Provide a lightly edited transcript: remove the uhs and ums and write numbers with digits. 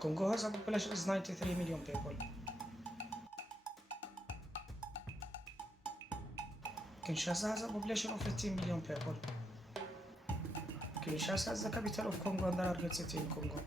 Congo has a population of 93 million people. Kinshasa has a population of 15 million people. Kinshasa is the capital of Congo and the largest city in Congo.